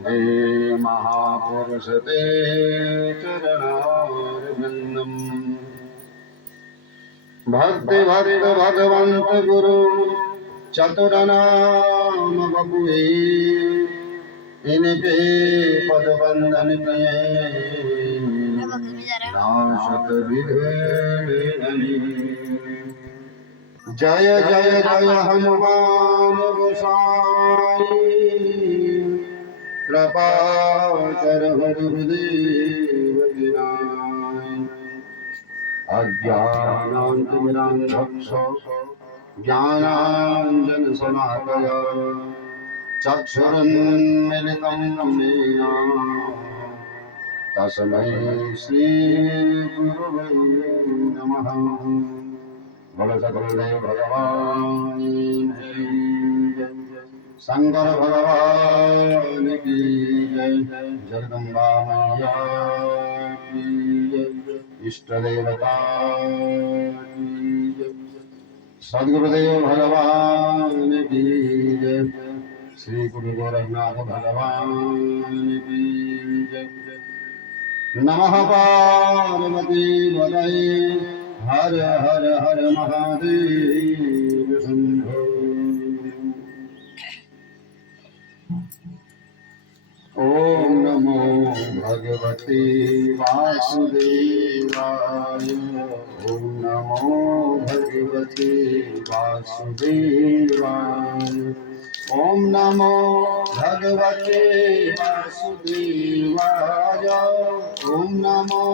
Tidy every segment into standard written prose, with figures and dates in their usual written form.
हे महापुरुष ते चरणारविन्दम् भक्ति भक्त भगवंत गुरु चतुरनाम बबुए इनके पद वंदन प्रिय नाशत विधि जय जय जय हनुमान गोसाई कृपा कर हृदय अज्ञानान्तमिरान्धक्ष ज्ञानाञ्जनशलाकय चक्षुरुन्मिलितं येन तस्मै श्रीगुरवे नमः। बोलो सद्गुरुदेव भगवान की जय, शंकर भगवान की जय, जगदम्बा मैया की जय, इष्ट देवता की जय, सद्गुरुदेव भगवान की जय, श्री गुरु गोरखनाथ भगवान की जय। नमः पार्वती पतये हर हर हर महादेव शंभो। ओम नमो भगवते वासुदेवाय। ओम नमो भगवते वासुदेवाय। ओम नमो भगवते वासुदेवाय। ओम नमो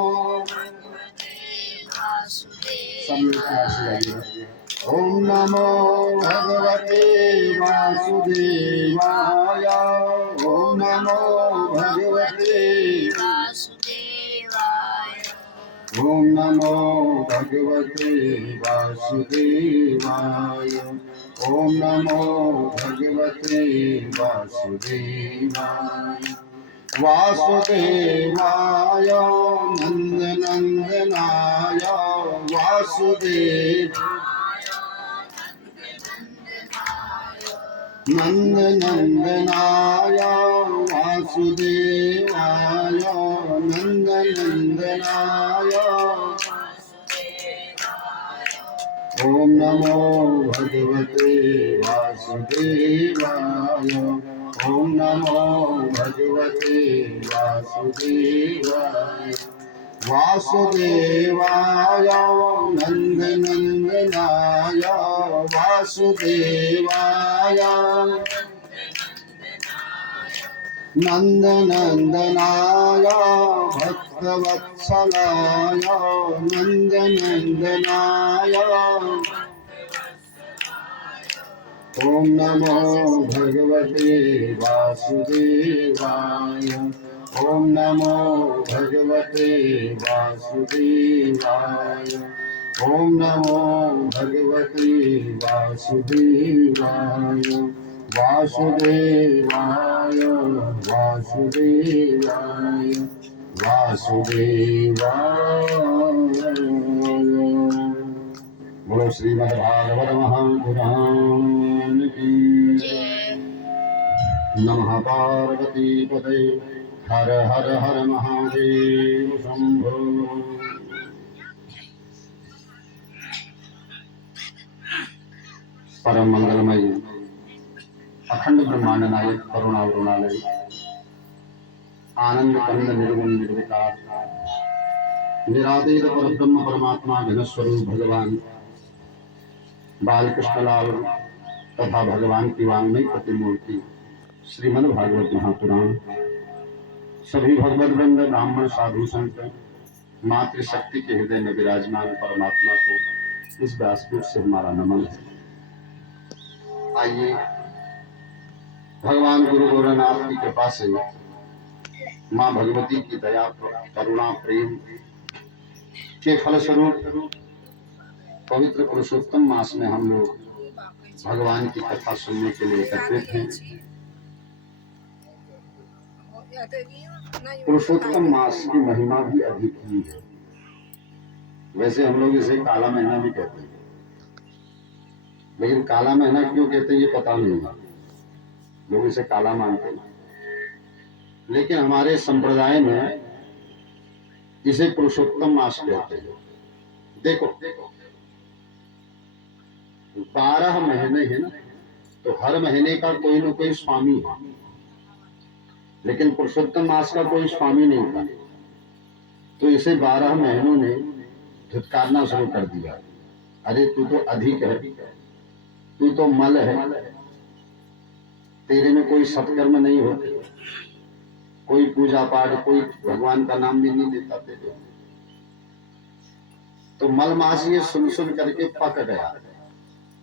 ओम नमो भगवते वासुदेवाय। ओम नमो भगवते वासुदेवाय। ओम नमो भगवते वासुदेवाय। ओम नमो भगवते वासुदेवाय। वासुदेवाय नंदनंदनाय वासुदेव नंदनंदनाय वासुदेवाय नंदनंदनाय। ओम नमो भगवते वासुदेवाय। ओम नमो भगवते वासुदेवाय। वासुदेवाय नंदनंदनाय वासुदेवाय नंदनंदनाय भक्तवत्सलाय नंदनंदनाय। ओम नमो भगवते वासुदेवाय। ओम नमो भगवते वासुदेवाय। ओम नमो भगवते वासुदेवाय। वासुदेवाय वासुदेवाय वासुदेवाय। बोलो श्रीमद्भागवत महापुराण की जय। नमः पार्वती पते हर हर हर महादेव शंभो। परम मंगलमयी अखंड ब्रह्मांड नायक करुणावरुणालय आनंद कंद निर्गुण निर्विकार निरातीत परब्रह्म परमात्मा घनस्वरूप भगवान बालकृष्णलाल तथा भगवान की वांग्मयी प्रतिमूर्ति श्रीमद् भागवत महापुराण सभी भगवत वृंद ब्राह्मण साधु संत मातृशक्ति के हृदय में विराजमान परमात्मा को इस व्यासपीठ से हमारा नमन है। आइए भगवान गुरु गोरखनाथ की कृपा से माँ भगवती की दया करुणा प्रेम के फलस्वरूप पवित्र पुरुषोत्तम मास में हम लोग भगवान की कथा सुनने के लिए एकत्रित हैं। पुरुषोत्तम मास की महिमा भी अधिक ही है। वैसे हम लोग इसे काला महीना भी कहते हैं, लेकिन काला महीना क्यों कहते हैं ये पता नहीं है। लोग इसे काला मानते हैं। लेकिन हमारे संप्रदाय में इसे पुरुषोत्तम मास कहते हैं। देखो 12 महीने है ना, तो हर महीने का कोई न कोई स्वामी है, लेकिन पुरुषोत्तम मास का कोई स्वामी नहीं था। तो इसे 12 महीनों ने धुतकारना शुरू कर दिया। अरे तू तो अधिक है, तू तो मल है, तेरे में कोई सत्कर्म नहीं होते, कोई पूजा पाठ, कोई भगवान का नाम भी नहीं लेता तेरे। तो मल मास ये सुन सुन करके पक गया।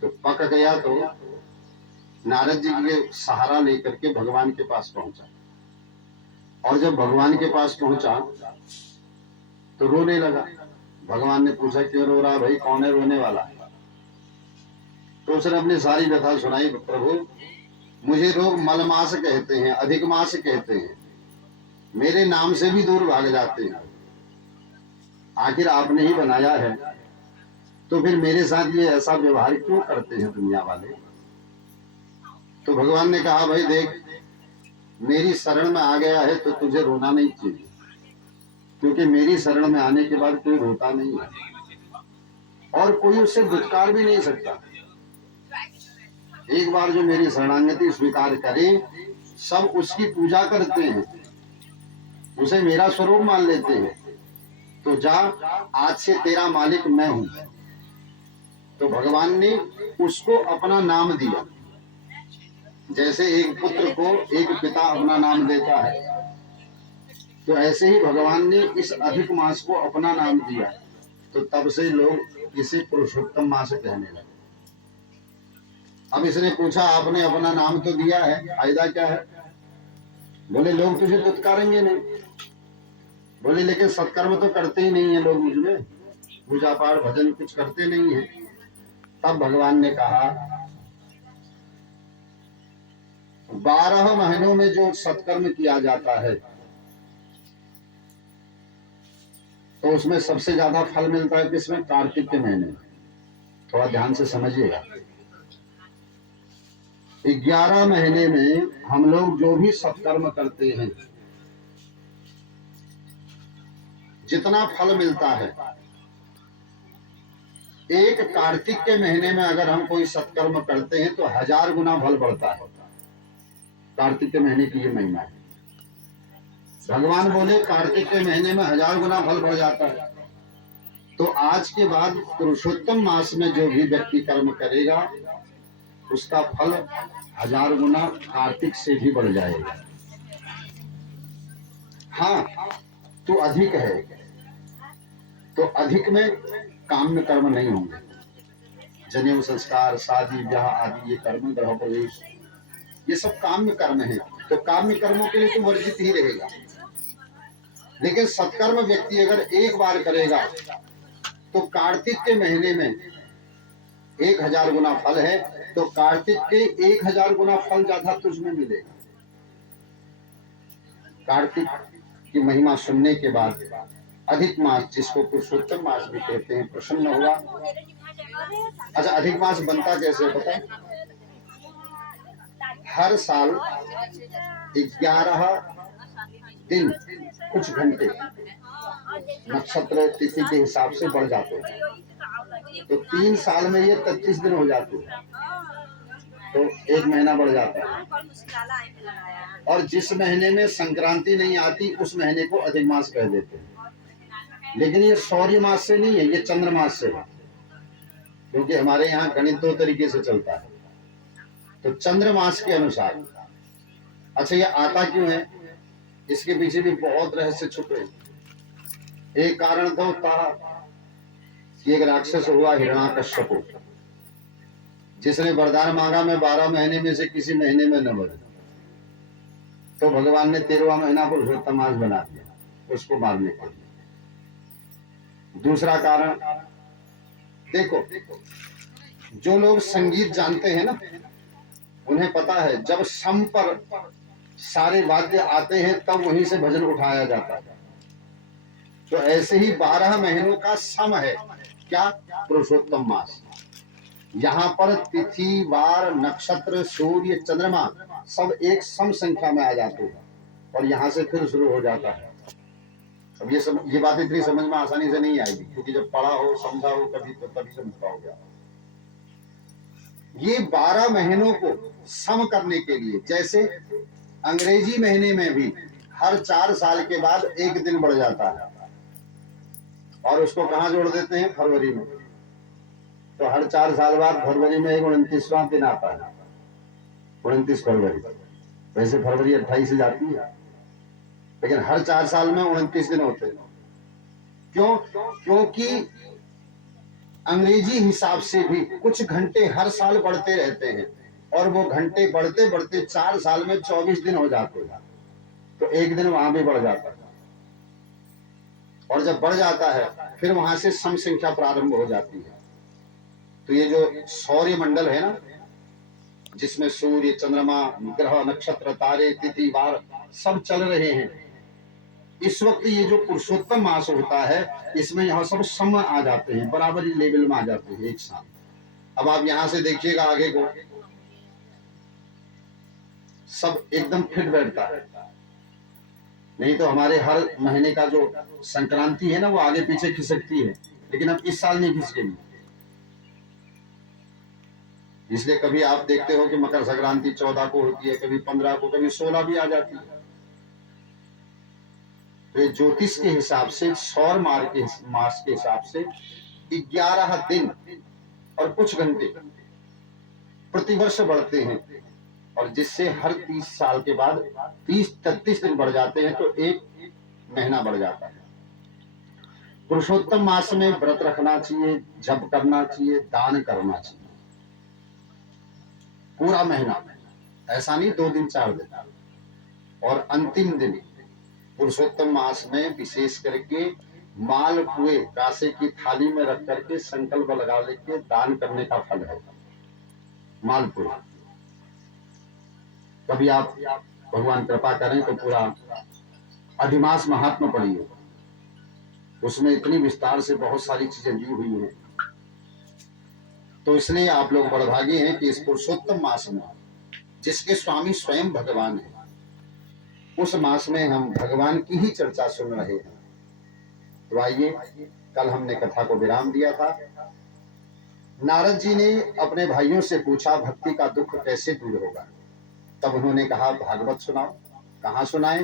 तो पक गया तो नारद जी के सहारा लेकर के भगवान के पास पहुंचा, और जब भगवान के पास पहुंचा तो रोने लगा। भगवान ने पूछा क्यों रो रहा भाई, कौन है रोने वाला? तो उसने अपनी सारी व्यथा सुनाई। प्रभु मुझे लोग मलमास कहते हैं, अधिक मास कहते हैं, मेरे नाम से भी दूर भाग जाते हैं। आखिर आपने ही बनाया है, तो फिर मेरे साथ ये ऐसा व्यवहार क्यों करते हैं दुनिया वाले? तो भगवान ने कहा भाई देख, मेरी शरण में आ गया है तो तुझे रोना नहीं चाहिए, क्योंकि मेरी शरण में आने के बाद कोई रोता नहीं है और कोई उससे दुत्कार भी नहीं सकता। एक बार जो मेरी शरणागति स्वीकार करे, सब उसकी पूजा करते हैं, उसे मेरा स्वरूप मान लेते हैं। तो जा, आज से तेरा मालिक मैं हूं। तो भगवान ने उसको अपना नाम दिया। जैसे एक पुत्र को एक पिता अपना नाम देता है, तो ऐसे ही भगवान ने इस अधिक मास को अपना नाम दिया। तो तब से लोग इसे पुरुषोत्तम मास कहने लगे। अब इसने पूछा आपने अपना नाम तो दिया है, फायदा क्या है? बोले लोग तुझे दुत्कारेंगे नहीं। बोले लेकिन सत्कर्म तो करते ही नहीं है लोग, मुझमें पूजा पाठ भजन कुछ करते नहीं है। तब भगवान ने कहा 12 महीनों में जो सत्कर्म किया जाता है तो उसमें सबसे ज्यादा फल मिलता है किसमें? कार्तिक के महीने में। थोड़ा ध्यान से समझिएगा। 11 महीने में हम लोग जो भी सत्कर्म करते हैं, जितना फल मिलता है, एक कार्तिक के महीने में अगर हम कोई सत्कर्म करते हैं तो 1000 गुना फल बढ़ता है। कार्तिक के महीने की ये महिमा है। भगवान बोले कार्तिक के महीने में 1000 गुना फल बढ़ जाता है। तो आज के बाद पुरुषोत्तम मास में जो भी व्यक्ति कर्म करेगा, उसका फल 1000 गुना कार्तिक से भी बढ़ जाएगा। हाँ, तो अधिक है, तो अधिक में काम्य कर्म नहीं होंगे। जनेऊ संस्कार, शादी ब्याह आदि ये कर्म, ग्रह प्रवेश, ये सब काम्य कर्म है। तो काम्य कर्मों के लिए तो वर्जित ही रहेगा। लेकिन सत्कर्म व्यक्ति अगर एक बार करेगा तो कार्तिक के महीने में 1000 गुना फल है। तो कार्तिक के 1000 गुना फल ज्यादा तुझमें मिलेगा। कार्तिक की महिमा सुनने के बाद अधिक मास, जिसको पुरुषोत्तम मास भी कहते हैं, प्रसन्न हुआ। अच्छा, अधिक मास बनता कैसे पता है? हर साल 11 दिन कुछ घंटे नक्षत्र तिथि के हिसाब से बढ़ जाते हैं। तो 3 साल में ये 33 दिन हो जाते हैं, तो 1 महीना बढ़ जाता है। और जिस महीने में संक्रांति नहीं आती उस महीने को अधिक मास कह देते हैं। लेकिन ये सौर्य मास से नहीं है, ये चंद्र मास से है, क्योंकि हमारे यहाँ गणित 2 तरीके से चलता है। तो चंद्र मास के अनुसार। अच्छा, ये आता क्यों है? इसके पीछे भी बहुत रहस्य छुपे हैं। एक कारण तो था कि एक राक्षस हुआ हिरण्याकश्यप, जिसने वरदान मांगा मैं 12 महीने में से किसी महीने में न मरूं। तो भगवान ने 13वां महीना पुरुषोत्तम मास बना दिया उसको मारने के लिए। दूसरा कारण देखो, जो लोग संगीत जानते हैं ना, उन्हें पता है जब सम पर सारे वाद्य आते हैं तब वहीं से भजन उठाया जाता है। तो ऐसे ही 12 महीनों का सम है क्या? पुरुषोत्तम मास। यहाँ पर तिथि, वार, नक्षत्र, सूर्य, चंद्रमा सब एक सम संख्या में आ जाते हैं। और यहाँ से फिर शुरू हो जाता है। अब ये बात इतनी समझ में आसानी से नहीं आएगी, क्योंकि जब पढ़ा हो समझा हो कभी तो तभी समझ पाओगे। ये 12 महीनों को सम करने के लिए, जैसे अंग्रेजी महीने में भी हर 4 साल के बाद एक दिन बढ़ जाता है, और उसको कहाँ जोड़ देते हैं? फरवरी में। तो हर 4 साल बाद फरवरी में एक 29वां दिन आता है, 29 फरवरी। वैसे फरवरी 28 से जाती है, लेकिन हर 4 साल में 29 दिन होते हैं। क्यों? क्योंकि अंग्रेजी हिसाब से भी कुछ घंटे हर साल बढ़ते रहते हैं, और वो घंटे बढ़ते बढ़ते 4 साल में 24 दिन हो जाते हैं। तो एक दिन वहां भी बढ़ जाता है, और जब बढ़ जाता है फिर वहां से सम संख्या प्रारंभ हो जाती है। तो ये जो सौर्य मंडल है ना, जिसमें सूर्य, चंद्रमा, ग्रह, नक्षत्र, तारे, तिथि, वार सब चल रहे हैं, इस वक्त ये जो पुरुषोत्तम मास होता है, इसमें यहाँ सब सम आ जाते हैं, बराबरी लेवल में आ जाते हैं एक साथ। अब आप यहां से देखिएगा आगे को, सब एकदम फिट बैठता है। नहीं तो हमारे हर महीने का जो संक्रांति है ना, वो आगे पीछे खिसकती है, लेकिन अब इस साल नहीं खिसकेगी। इसलिए कभी आप देखते हो कि मकर संक्रांति 14 को होती है, कभी 15 को, कभी 16 भी आ जाती है। तो ज्योतिष के हिसाब से, सौर मास के हिसाब से 11 दिन और कुछ घंटे प्रतिवर्ष बढ़ते हैं, और जिससे हर 30 साल के बाद 30-33 दिन बढ़ जाते हैं, तो एक महीना बढ़ जाता है। पुरुषोत्तम मास में व्रत रखना चाहिए, जप करना चाहिए, दान करना चाहिए, पूरा महीना, ऐसा नहीं 2 दिन 4 दिन। और अंतिम दिन पुरुषोत्तम मास में विशेष करके मालपुए कासे की थाली में रख करके संकल्प लगा लेके दान करने का फल है मालपुए। कभी आप भगवान कृपा करें तो पूरा अधिमास महात्मा पढ़िए, उसमें इतनी विस्तार से बहुत सारी चीजें दी हुई हैं। तो इसलिए आप लोग बड़भागी हैं कि इस पुरुषोत्तम मास में, जिसके स्वामी स्वयं भगवान है, उस मास में हम भगवान की ही चर्चा सुन रहे हैं। तो आइए, कल हमने कथा को विराम दिया था। नारद जी ने अपने भाइयों से पूछा भक्ति का दुख कैसे दूर होगा। तब उन्होंने कहा भागवत सुनाओ। कहाँ सुनाए?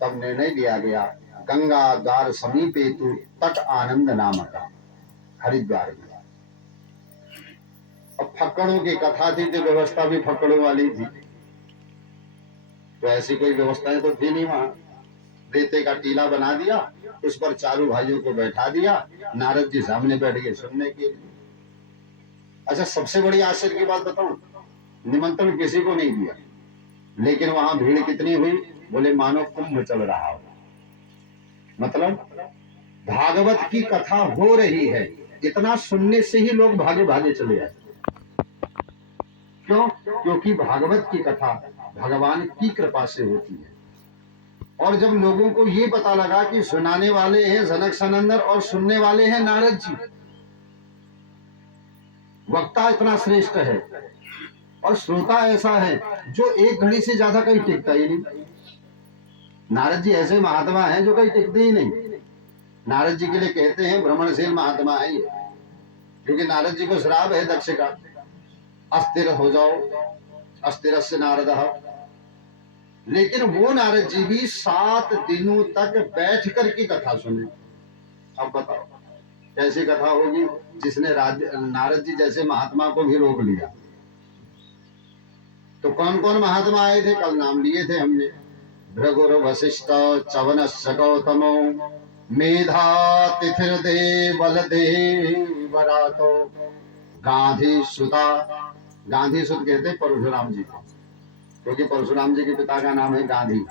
तब निर्णय लिया गया गंगा द्वार समीपे तु तट आनंद नाम का, हरिद्वार में। अब फक्कड़ों की कथा थी तो व्यवस्था भी फक्कड़ों वाली थी, तो ऐसी कोई व्यवस्थाएं तो थी नहीं वहां। रेते का टीला बना दिया, उस पर चारों भाइयों को बैठा दिया, नारद जी सामने बैठ गए सुनने के लिए। अच्छा, सबसे बड़ी आश्चर्य की बात बताऊं, निमंत्रण किसी को नहीं दिया, लेकिन वहां भीड़ कितनी हुई? बोले मानो कुंभ चल रहा हो। मतलब भागवत की कथा हो रही है, इतना सुनने से ही लोग भागे भागे चले आए। क्यों? क्योंकि भागवत की कथा भगवान की कृपा से होती है। और जब लोगों को ये पता लगा कि सुनाने वाले हैं जनक सनंदन और सुनने वाले हैं नारद जी, वक्ता इतना श्रेष्ठ है और श्रोता ऐसा है जो एक घड़ी से ज्यादा कहीं टिकता ही नहीं। नारद जी ऐसे महात्मा हैं जो कहीं टिकते ही नहीं। नारद जी के लिए कहते हैं भ्रमणशील महात्मा है ये, क्योंकि नारद जी को श्राप है दक्ष का, अस्थिर हो जाओ, अस्थिर से नारद। लेकिन वो नारद जी भी 7 दिनों तक बैठ कर की कथा सुने। अब बताओ कैसी कथा होगी जिसने नारद जी जैसे महात्मा को भी रोक लिया। तो कौन कौन महात्मा आए थे? कल नाम लिए थे हमने। भृगुर वशिष्ठ चवनश्च गौतमो मेधा तिथिर्देव बलदेवरातो गांधी सुता। गांधी सुत कहते परशुराम जी को, क्योंकि परशुराम जी के पिता का नाम है गांधी,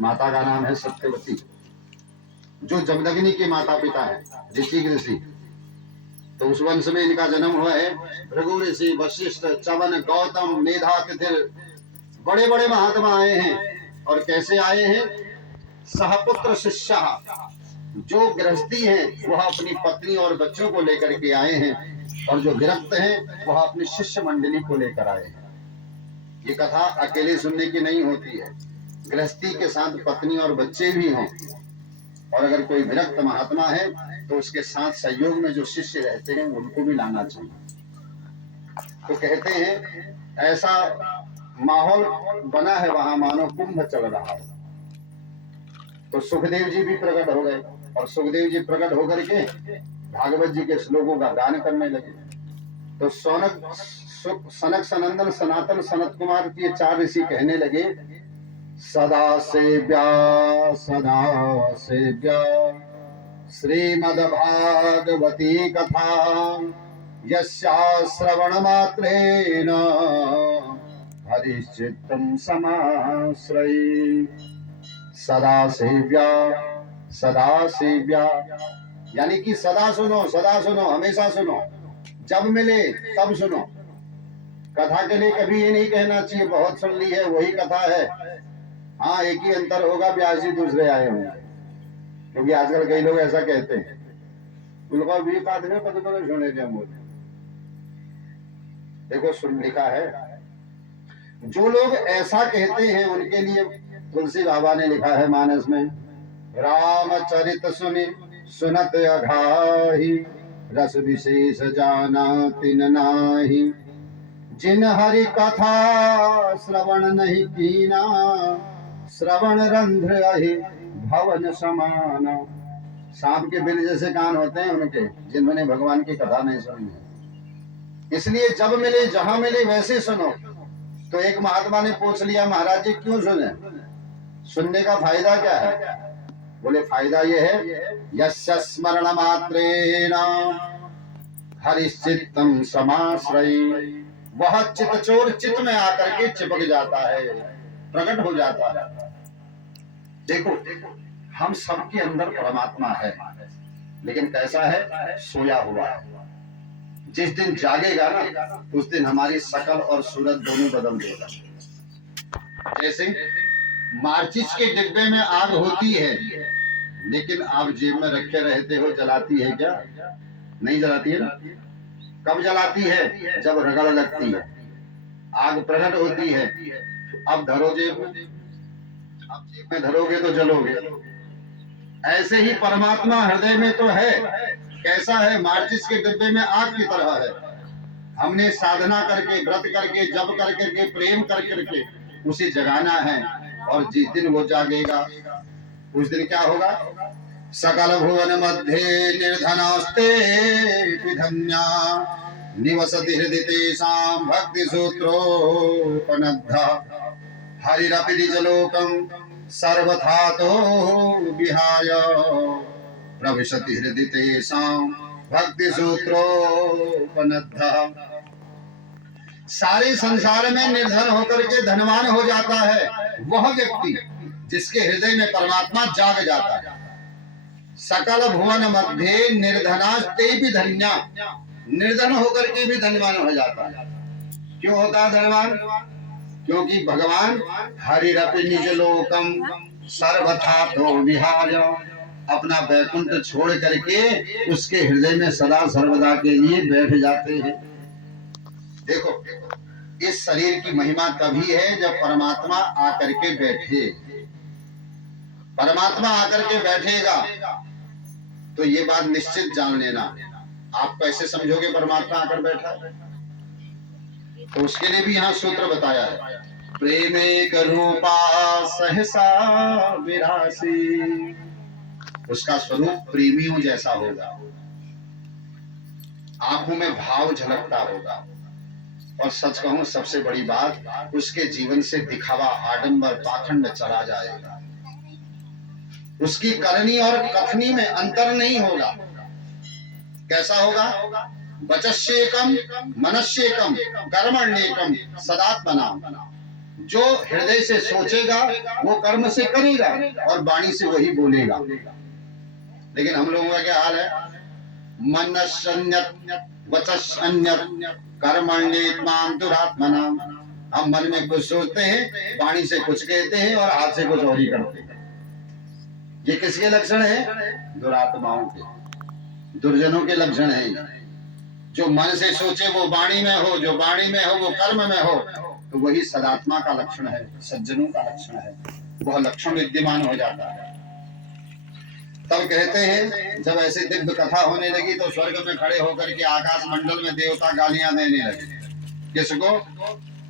माता का नाम है सत्यवती, जो जमदग्नि के माता पिता है, ऋषि ऋषि। तो उस वंश में इनका जन्म हुआ है। भृगु ऋषि, वशिष्ठ, चवन, गौतम, मेधा तिथिर, बड़े बड़े महात्मा आए हैं। और कैसे आए हैं? सहपुत्र शिष्य, जो गृहस्थी हैं वह अपनी पत्नी और बच्चों को लेकर के आए हैं, और जो विरक्त हैं वह अपनी शिष्य मंडली को लेकर आए हैं। ये कथा अकेले सुनने की नहीं होती है, गृहस्थी के साथ पत्नी और बच्चे भी हों, और अगर कोई विरक्त महात्मा है तो उसके साथ सहयोग में जो शिष्य रहते हैं उनको भी लाना चाहिए। तो कहते हैं ऐसा माहौल बना है वहां मानो कुंभ चल रहा है। तो सुखदेव जी भी प्रकट हो गए, और सुखदेव जी प्रकट होकर के भागवत जी के श्लोकों का गान करने लगे। तो सनक सनंदन सनातन सनत कुमार के 4 ऋषि कहने लगे, सदा सेव्या श्रीमद्भागवती कथा यस्या श्रवण मात्रेण हरिश्चित्तं समाश्रयी। सदा सेव्या यानी कि सदा सुनो, हमेशा सुनो, जब मिले तब सुनो। कथा के लिए कभी ये नहीं कहना चाहिए बहुत सुन ली है वही कथा है। हाँ, एक ही अंतर होगा, व्यास जी दूसरे आए होंगे, क्योंकि आजकल कई लोग ऐसा कहते हैं, उनको भी बात में पता पता सुने थे मुझे। देखो सुन लिखा है, जो लोग ऐसा कहते हैं उनके लिए तुलसी बाबा ने लिखा है मानस में, रामचरित सुनि सुनत अघाही रस विशेष जाना तिन नाही। जिन हरि कथा श्रवण नहीं कीना श्रवण रंध्र अहि भवन समाना। सांप के बिल जैसे कान होते हैं उनके, जिन्होंने भगवान की कथा नहीं सुनी है। इसलिए जब मिले जहां मिले वैसे सुनो। तो एक महात्मा ने पूछ लिया, महाराज जी क्यों सुने, सुनने का फायदा क्या है? बोले फायदा ये है, यस्य स्मरण मात्रेण हरिश्चित्तं समाश्रयी। वह चितचोर चित्त में आकर के चिपक जाता है, प्रकट हो जाता है। देखो हम सबके अंदर परमात्मा है, लेकिन कैसा है? सोया हुआ है। जिस दिन जागेगा ना उस दिन हमारी शकल और सूरत दोनों बदल देगा। जैसे माचिस के डिब्बे में आग होती है, लेकिन आप जेब में रखे रहते हो, जलाती है क्या? नहीं जलाती है ना। कब जलाती है? जब रगड़ लगती है, आग प्रकट होती है। अब धरो जेब में, अब जेब में धरोगे तो जलोगे। ऐसे ही परमात्मा हृदय में तो है। कैसा है? माचिस के डिब्बे में आग की तरह है। हमने साधना करके, व्रत करके, जप करके, प्रेम करके उसे जगाना है, और जिस दिन वो जागेगा उस दिन क्या होगा? सकल भुवन मध्य निर्धनास्ते धन्या निवसति हृदि तेषां भक्ति सूत्रोपनद्धा। हरिरपि निजलोकं सर्वथा तो विहाय प्रविशति हृदि तेषां भक्ति सूत्रोपनद्धा। सारे संसार में निर्धन होकर के धनवान हो जाता है वह व्यक्ति जिसके हृदय में परमात्मा जाग जाता है। सकल भुवन मध्य निर्धनास्ते भी धन्या, निर्धन होकर के भी धनवान हो जाता है। क्यों होता है धनवान? क्योंकि भगवान हरिरपि निज लोकम सर्वथा तो विहाय, अपना वैकुंठ छोड़ करके उसके हृदय में सदा सर्वदा के लिए बैठ जाते हैं। देखो इस शरीर की महिमा तभी है जब परमात्मा आकर के बैठे। परमात्मा आकर के बैठेगा तो ये बात निश्चित जान लेना। आप कैसे समझोगे परमात्मा आकर बैठा? तो उसके लिए भी यहाँ सूत्र बताया है, प्रेमेक रूपा सहसा विरासी। उसका स्वरूप प्रेमियों जैसा होगा, आंखों में भाव झलकता होगा। और सच कहूं सबसे बड़ी बात, उसके जीवन से दिखावा, आडंबर, पाखंड चला जाएगा। उसकी करनी और कथनी में अंतर नहीं होगा। कैसा होगा? वचस्येकम मनस्येकम कर्मण्येकम सदात्मना। जो हृदय से सोचेगा वो कर्म से करेगा, और वाणी से वही बोलेगा। लेकिन हम लोगों का क्या हाल है? मनस्यन्यत् वचस्यन्यत् कर्मण्येत्मां दुरात्मना। हम मन में कुछ सोचते हैं, वाणी से कुछ कहते हैं, और हाथ से कुछ और ही करते हैं। ये किसके लक्षण है? दुरात्माओं के, दुर्जनों के लक्षण है। जो मन से सोचे वो वाणी में हो, जो वाणी में हो वो कर्म में हो, तो वही सदात्मा का लक्षण है, सज्जनों का लक्षण है। वह लक्षण विद्यमान हो जाता है। तब कहते हैं जब ऐसे दिव्य कथा होने लगी तो स्वर्ग में खड़े होकर के आकाश मंडल में देवता गालियां देने लगे। किसको?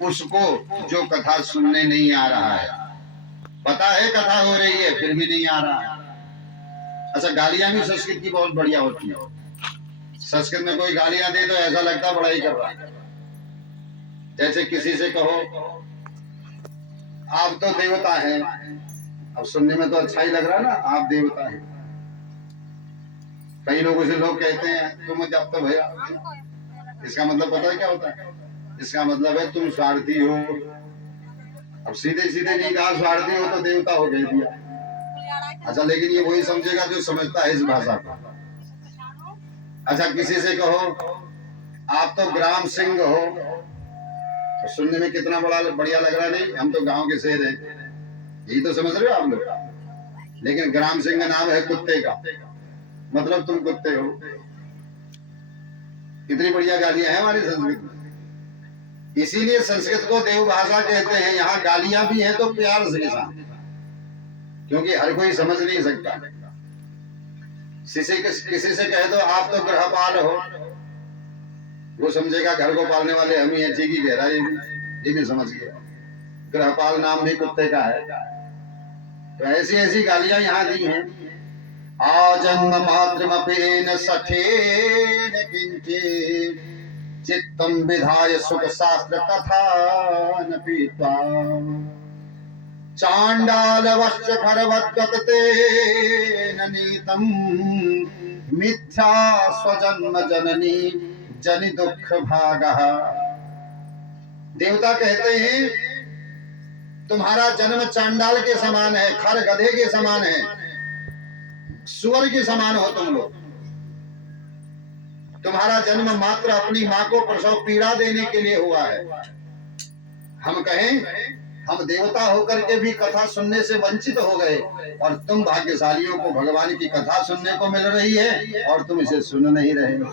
उसको जो कथा सुनने नहीं आ रहा है। पता है कथा हो रही है फिर भी नहीं आ रहा है। अच्छा, गालियां भी संस्कृत की बहुत बढ़िया होती है। संस्कृत में कोई गालियां दे तो ऐसा लगता बड़ाई कर रहा है। जैसे किसी से कहो आप तो देवता हैं, अब सुनने में तो अच्छा ही लग रहा है ना, आप देवता हैं। कई लोगों से लोग कहते हैं तुम जब तो भैया, इसका मतलब पता है क्या होता है? इसका मतलब है तुम स्वार्थी हो। अब सीधे सीधे नहीं कहा स्वार्थी हो तो देवता हो गए दिया। अच्छा, लेकिन ये वही समझेगा जो समझता है इस भाषा को। अच्छा, किसी से कहो आप तो ग्राम सिंह हो, तो सुनने में कितना बड़ा बढ़िया लग रहा नहीं, हम तो गांव के शेर हैं, यही तो समझ रहे हो आप लोग। लेकिन ग्राम सिंह नाम है कुत्ते का, मतलब तुम कुत्ते हो। कितनी बढ़िया गालियां हैं हमारी संस्कृत में। इसीलिए संस्कृत को देव भाषा कहते हैं। यहाँ गालियां भी हैं तो प्यार से साथ, क्योंकि हर कोई समझ नहीं सकता। किसी से कह दो आप तो गृहपाल हो, वो समझेगा घर को पालने वाले हम ही हैं। ठीक ही कह रहा है, ये भी समझ गया, गृहपाल नाम भी कुत्ते का है। तो ऐसी ऐसी गालियां यहाँ दी हैं। आजन्म मातृमपेन सखेन किंचित चित्तम विधाय सुख शास्त्र कथा न पीत्वा चांडाल वश्च खरवद्गते न नीतम मिथ्या स्वजन्म जननी जनि दुख भागः। देवता कहते हैं तुम्हारा जन्म चांडाल के समान है, खर गधे के समान है, सुअर के समान हो तुम लोग। तुम्हारा जन्म मात्र अपनी माँ को प्रसव पीड़ा देने के लिए हुआ है। हम कहें हम देवता होकर के भी कथा सुनने से वंचित हो गए, और तुम भाग्यशालियों को भगवान की कथा सुनने को मिल रही है और तुम इसे सुन नहीं रहे हो।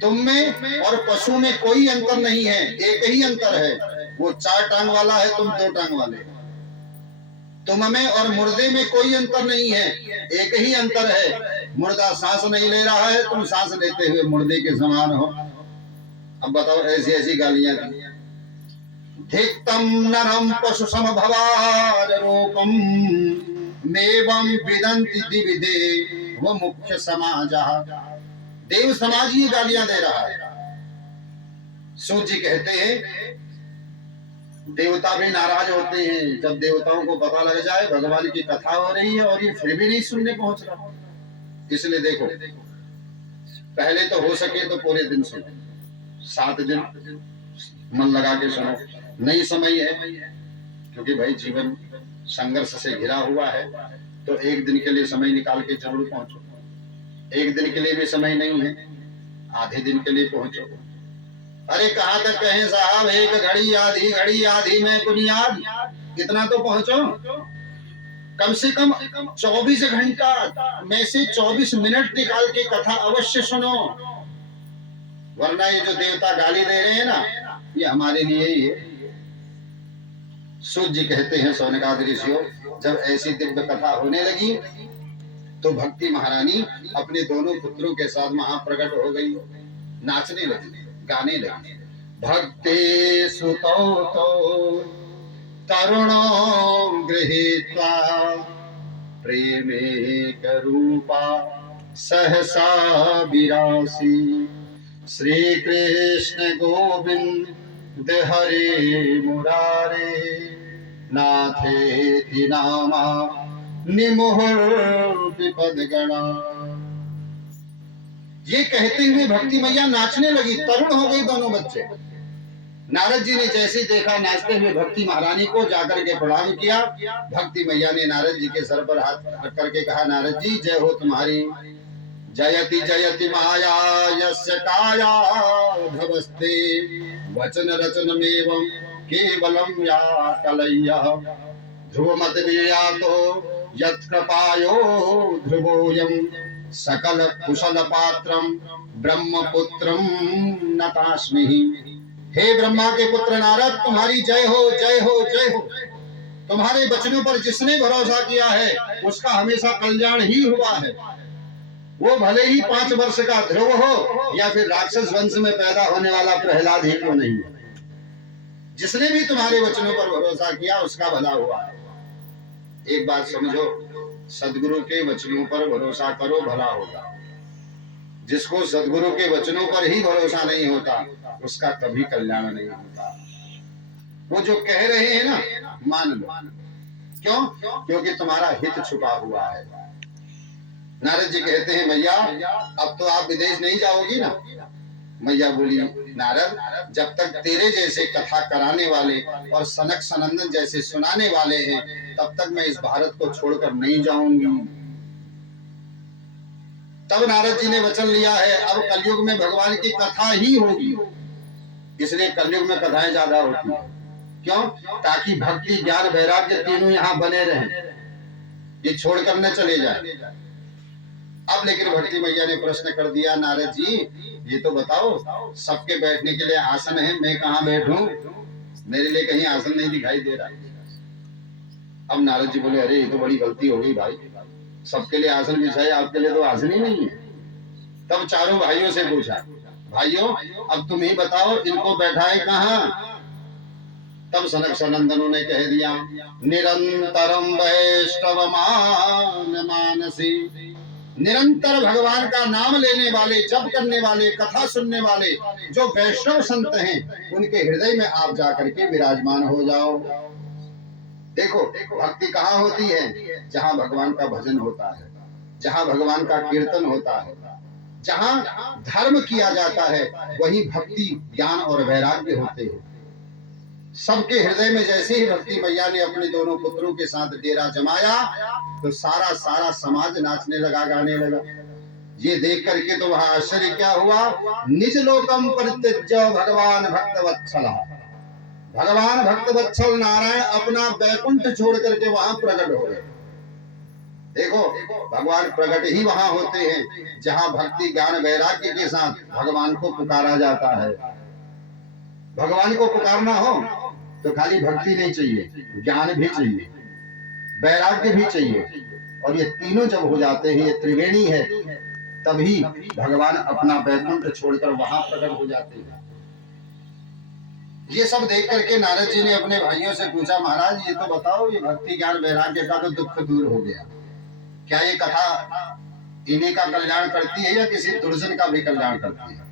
तुम में और पशु में कोई अंतर नहीं है, एक ही अंतर है, वो 4 टांग वाला है, तुम 2 टांग वाले। तुम में और मुर्दे में कोई अंतर नहीं है, एक ही अंतर है, मुर्दा सांस नहीं ले रहा है, तुम सांस लेते हुए मुर्दे के समान हो। अब बताओ, ऐसी ऐसी गालियां दी। धिक्तम नरम पशु समभवार रूपम मेवं विदन्ति दिविदे वो मुख्य समाजः। देव समाज ये गालियां दे रहा है। सूत जी कहते हैं देवता भी नाराज होते हैं जब देवताओं को पता लग जाए भगवान की कथा हो रही है और ये फिर भी नहीं सुनने पहुंच रहा। इसलिए देखो, पहले तो हो सके तो पूरे दिन सुनो, 7 दिन मन लगा के सुनो। नहीं समय है क्योंकि भाई जीवन संघर्ष से घिरा हुआ है, तो एक दिन के लिए समय निकाल के जरूर पहुंचो। एक दिन के लिए भी समय नहीं है, आधे दिन के लिए पहुंचो। अरे कहाँ तक कहें साहब, एक घड़ी आधी में बुनियाद, इतना तो पहुंचो। कम से कम 24 घंटा में से 24 मिनट निकाल के कथा अवश्य सुनो, वरना ये जो देवता गाली दे रहे हैं ना, ये हमारे लिए ही है। सूत जी कहते हैं सौनकादि ऋषियों, जब ऐसी दिव्य कथा होने लगी तो भक्ति महारानी अपने दोनों पुत्रों के साथ वहां प्रकट हो गई, नाचने लगी, गाने लगी। भक्ति सुतो तो तरुणो गृहीत्वा प्रेमेक रूपा सहसा विरासी श्री कृष्ण गोविंद हरे मुरारे नाथेति नामा निमुहुर विपदगणा। ये कहते हुए भक्ति मैया नाचने लगी, तरुण हो गई दोनों बच्चे। नारद जी ने जैसे देखा नाचते हुए भक्ति महारानी को, जाकर के प्रणाम किया। भक्ति मैया ने नारद जी के सर पर हाथ रख करके कहा, नारद जी जय हो तुम्हारी। जयति जयति माया यस्य काया भवस्ते वचन रचनमेवं केवलम या कलय्य ध्रुवमत वियातो यत्कृपायो ध्रुवोऽयं सकल कुशल पात्रम ब्रह्मपुत्रम नतास्मि। हे ब्रह्मा के पुत्र नारद, तुम्हारी जय हो जय हो जय हो। तुम्हारे वचनों पर जिसने भरोसा किया है उसका हमेशा कल्याण ही हुआ है। वो भले ही 5 वर्ष का ध्रुव हो या फिर राक्षस वंश में पैदा होने वाला प्रहलाद ही क्यों नहीं है, जिसने भी तुम्हारे वचनों पर भरोसा किया उसका भला हुआ है। एक बात समझो, सदगुरु के वचनों पर भरोसा करो, भला होगा। जिसको सदगुरु के वचनों पर ही भरोसा नहीं होता उसका कभी कल्याण नहीं होता। वो जो कह रहे हैं ना, मान लो। क्यों? क्योंकि तुम्हारा हित छुपा हुआ है। नारद जी कहते हैं, मैया अब तो आप विदेश नहीं जाओगी ना। मैया बोली, नारद जब तक तेरे जैसे कथा कराने वाले और सनक सनंदन जैसे सुनाने वाले हैं तब तक मैं इस भारत को छोड़कर नहीं जाऊंगी। तब नारद जी ने वचन लिया है, अब कलयुग में भगवान की कथा ही होगी। इसलिए कलयुग में कथाएं ज्यादा होती है। क्यों? ताकि भक्ति ज्ञान वैराग्य तीनों यहाँ बने रहें, ये छोड़कर न चले जाए। अब लेकिन भक्ति मैया ने प्रश्न कर दिया, नारद जी ये तो बताओ, सबके बैठने के लिए आसन है, मैं कहाँ बैठूं? मेरे लिए कहीं आसन नहीं दिखाई दे रहा। अब नारद जी बोले, अरे ये तो बड़ी गलती हो गई भाई, सबके लिए आसन बिछाए, आपके लिए तो आसन ही नहीं है। तब चारों भाइयों से पूछा, भाइयों अब तुम ही बताओ इनको बैठाए कहाँ? तब सनक सनंदनों ने कह दिया, निरंतरम वैष्णव मान मानसी, निरंतर भगवान का नाम लेने वाले, जप करने वाले, कथा सुनने वाले जो वैष्णव संत हैं उनके हृदय में आप जाकर के विराजमान हो जाओ। देखो भक्ति कहाँ होती है? जहाँ भगवान का भजन होता है, जहाँ भगवान का कीर्तन होता है, जहाँ धर्म किया जाता है, वही भक्ति ज्ञान और वैराग्य होते हैं। सबके हृदय में जैसे ही भक्ति मैया ने अपने दोनों पुत्रों के साथ डेरा जमाया तो सारा समाज नाचने लगा, गाने लगा। ये देख करके तो वहां आश्चर्य क्या हुआ, निज लोकम परित्यज्य भगवान भक्तवत्सल, भगवान भक्तवत्सल नारायण अपना बैकुंठ छोड़ करके वहां प्रकट हो गए। देखो भगवान प्रकट ही वहां होते हैं जहां भक्ति ज्ञान वैराग्य के साथ भगवान को पुकारा जाता है। भगवान को पुकारना हो तो खाली भक्ति नहीं चाहिए, ज्ञान भी चाहिए, वैराग्य भी चाहिए, और ये तीनों जब हो जाते हैं, ये त्रिवेणी है, तभी भगवान अपना बैकुंठ छोड़कर वहां प्रकट हो जाते हैं। ये सब देख करके नारद जी ने अपने भाइयों से पूछा, महाराज ये तो बताओ, ये भक्ति ज्ञान वैराग्य का तो दुख दूर हो गया, क्या ये कथा इन्हीं का कल्याण करती है या किसी दुर्जन का भी कल्याण करती है?